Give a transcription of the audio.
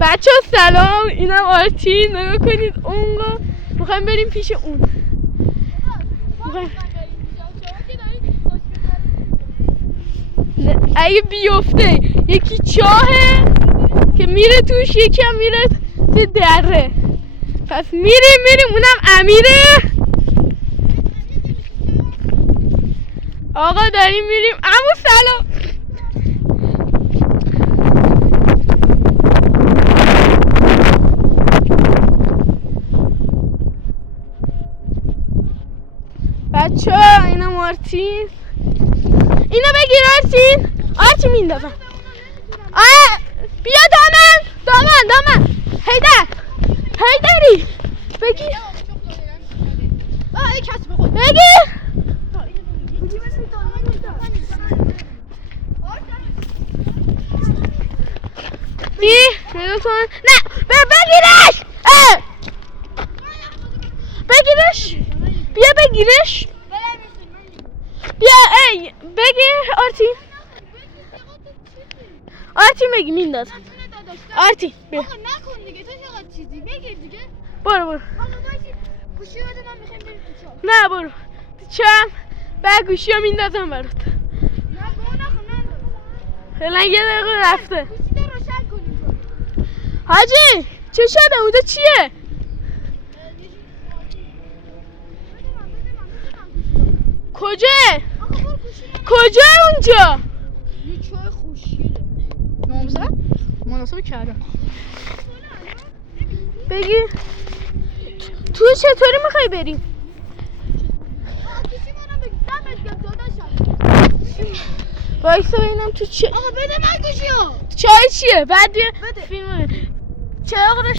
بچه ها سلام، اینم آرتین. نگاه کنید اونگاه میخوایم بریم پیش اون. اگه بیفته یکی چاهه که میره توش، یکی هم میره تو دره. پس میریم اونم امیره. آقا داریم میریم. عمو سلام. بچه ها اینم آرتین. اینو بگیر آرتین. آرتین میندازم. بیا دامن هیدری بگیر. بگیر. نه بگیرش. بگیرش. بیا بگیرش. بیا بگیر آرتین بگی میندازم. آرتین بیا. آقا نکن دیگه، تو چقدر چیزی بگیر دیگه. برو آقا باشی گوشی رو من میخوایم بریم تو چاه. نه برو تو چاه. بعد گوشی رو میندازم برات. نه گوه نخون. فعلا یه دقیقه رفته. گوشی رو روشن کنیم. حاجی چه شده؟ اونجا چیه؟ کجا اونجا؟ یه چای خوشگله. مناسب کردم. بگی تو چطوری میخوای بریم؟ کسی منو بگی دمت داداشم. وایسا ببینم تو چه. آقا بده من گوشیو. چای چیه؟ بعد بیا بده. فیلم چراغ